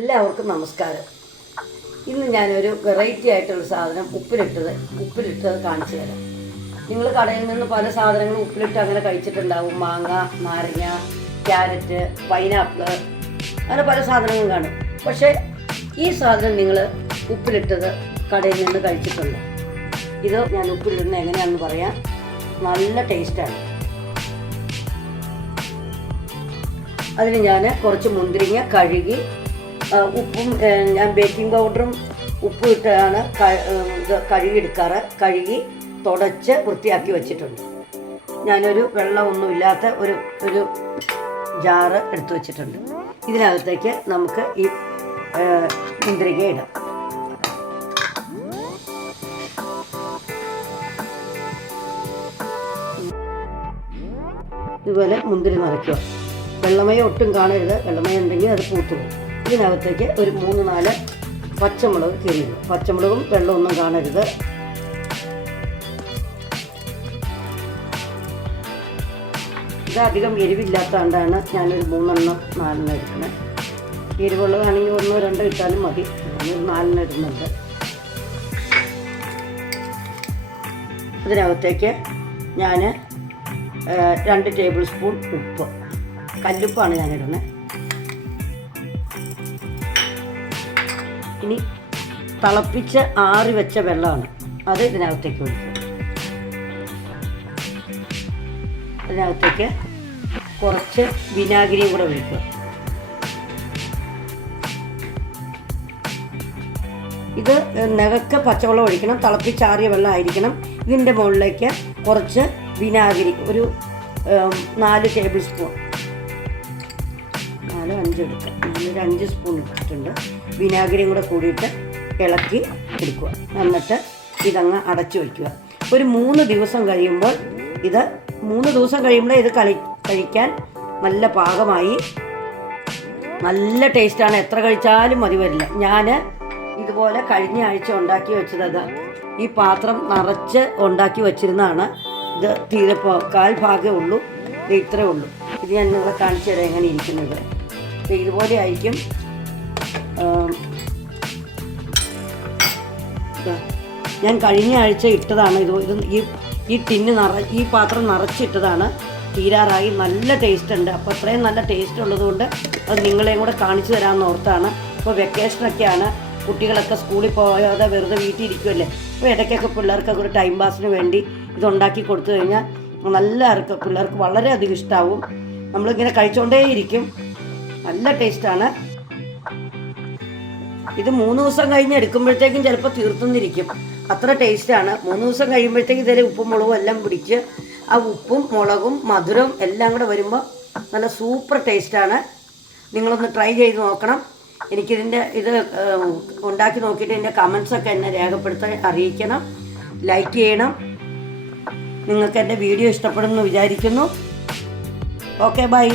എല്ലാവർക്കും നമസ്കാരം. ഇന്ന് ഞാനൊരു വെറൈറ്റി ആയിട്ടുള്ള സാധനം ഉപ്പിലിട്ടത് കാണിച്ചു തരാം. നിങ്ങൾ കടയിൽ നിന്ന് പല സാധനങ്ങളും ഉപ്പിലിട്ട് അങ്ങനെ കഴിച്ചിട്ടുണ്ടാവും. മാങ്ങ, നാരങ്ങ, ക്യാരറ്റ്, പൈനാപ്പിൾ, അങ്ങനെ പല സാധനങ്ങളും കാണും. പക്ഷേ ഈ സാധനം നിങ്ങൾ ഉപ്പിലിട്ടത് കടയിൽ നിന്ന് കഴിച്ചിട്ടുണ്ട്. ഇത് ഞാൻ ഉപ്പിലിടുന്നത് എങ്ങനെയാണെന്ന് പറയാം. നല്ല ടേസ്റ്റാണ്. അതിന് ഞാൻ കുറച്ച് മുന്തിരിങ്ങ കഴുകി ഉപ്പും ഞാൻ ബേക്കിംഗ് പൗഡറും ഉപ്പും ഇട്ടാണ് കഴുകിയെടുക്കാറ്. കഴുകി തുടച്ച് വൃത്തിയാക്കി വെച്ചിട്ടുണ്ട്. ഞാനൊരു വെള്ളമൊന്നുമില്ലാത്ത ഒരു ജാറ് എടുത്തു വെച്ചിട്ടുണ്ട്. ഇതിനകത്തേക്ക് നമുക്ക് ഈ മുന്തിരിങ്ങ ഇടാം. ഇതുപോലെ മുന്തിരി നിറയ്ക്കുക. വെള്ളമയം ഒട്ടും കാണരുത്. വെള്ളമയം ഉണ്ടെങ്കിൽ അത് പൂത്തു പോകും. ഇതിനകത്തേക്ക് ഒരു 3-4 പച്ചമുളക് കീറിയിടും. പച്ചമുളകും വെള്ളമൊന്നും കാണരുത്. ഇതധികം എരിവില്ലാത്തതുകൊണ്ടാണ് ഞാനൊരു 3-4 എടുക്കുന്നത്. എരിവുള്ളതാണെങ്കിൽ 1-2 ഇട്ടാലും മതി. ഞാനൊരു 4 ഇടുന്നുണ്ട്. ഇതിനകത്തേക്ക് ഞാൻ 2 ടേബിൾ സ്പൂൺ ഉപ്പ്, കല്ലുപ്പാണ് ഞാനിടുന്നത്. ഇനി തിളപ്പിച്ച് ആറി വെച്ച വെള്ളമാണ്, അത് ഇതിനകത്തേക്ക് ഒഴിക്കും. അതിനകത്തേക്ക് കുറച്ച് വിനാഗിരിയും കൂടെ ഒഴിക്കുക. ഇത് നകക്കെ പച്ചവെള്ളം ഒഴിക്കണം. തിളപ്പിച്ചാറിയ വെള്ളം ആയിരിക്കണം. ഇതിൻ്റെ മുകളിലേക്ക് കുറച്ച് വിനാഗിരി, ഒരു 4 ടേബിൾ സ്പൂൺ, 4-5 എടുക്കുക. ഞാനൊരു 5 സ്പൂൺ ഇട്ടിട്ടുണ്ട്. വിനാഗിരിയും കൂടെ കൂടിയിട്ട് ഇളക്കി എടുക്കുക. എന്നിട്ട് ഇതങ്ങ് അടച്ചു വയ്ക്കുക. ഒരു 3 ദിവസം കഴിയുമ്പോൾ ഇത് കഴിക്കാൻ നല്ല പാകമായി. നല്ല ടേസ്റ്റാണ്. എത്ര കഴിച്ചാലും മതി വരില്ല. ഞാൻ ഇതുപോലെ കഴിഞ്ഞ ആഴ്ച ഉണ്ടാക്കി വെച്ചത് ഈ പാത്രം നിറച്ച് ഉണ്ടാക്കി വച്ചിരുന്നതാണ്. ഇത് തീരെ കാൽ ഭാഗമേ ഉള്ളൂ. ഇത് ഇത്രേ ഉള്ളൂ. ഇത് ഞാൻ നിങ്ങളെ കാണിച്ചു തരാം എങ്ങനെ ഇരിക്കുന്നത്. ഇതുപോലെ ആയിരിക്കും. ഞാൻ കഴിഞ്ഞ ആഴ്ച ഇട്ടതാണ്. ഈ ഈ പാത്രം നിറച്ചിട്ടതാണ്. തീരാറായി. നല്ല ടേസ്റ്റ് ഉണ്ട്. അപ്പോൾ അത്രയും നല്ല ടേസ്റ്റ് ഉള്ളതുകൊണ്ട് അത് നിങ്ങളെയും കൂടെ കാണിച്ചു തരാമെന്ന് ഓർത്താണ്. ഇപ്പോൾ വെക്കേഷനൊക്കെയാണ്. കുട്ടികളൊക്കെ സ്കൂളിൽ പോകാതെ വെറുതെ വീട്ടിൽ ഇരിക്കുമല്ലേ. അപ്പോൾ ഇടയ്ക്കൊക്കെ പിള്ളേർക്കൊക്കെ ഒരു ടൈം പാസിന് വേണ്ടി ഇതുണ്ടാക്കി കൊടുത്തു കഴിഞ്ഞാൽ പിള്ളേർക്ക് വളരെയധികം ഇഷ്ടമാവും. നമ്മളിങ്ങനെ കഴിച്ചുകൊണ്ടേയിരിക്കും. നല്ല ടേസ്റ്റാണ്. ഇത് 3 ദിവസം കഴിഞ്ഞ് എടുക്കുമ്പോഴത്തേക്കും ചിലപ്പോൾ തീർത്തുന്നിരിക്കും. അത്ര ടേസ്റ്റാണ്. 3 ദിവസം കഴിയുമ്പോഴത്തേക്കും ഇതിൽ ഉപ്പും മുളകും എല്ലാം പിടിച്ച് ആ ഉപ്പും മുളകും മധുരം എല്ലാം കൂടെ വരുമ്പോൾ നല്ല സൂപ്പർ ടേസ്റ്റാണ്. നിങ്ങളൊന്ന് ട്രൈ ചെയ്ത് നോക്കണം. ഇത് ഉണ്ടാക്കി നോക്കിയിട്ട് എൻ്റെ കമൻസൊക്കെ എന്നെ രേഖപ്പെടുത്താൻ അറിയിക്കണം. ലൈക്ക് ചെയ്യണം. നിങ്ങൾക്ക് എൻ്റെ വീഡിയോ ഇഷ്ടപ്പെടുമെന്ന് വിചാരിക്കുന്നു. Okay, by.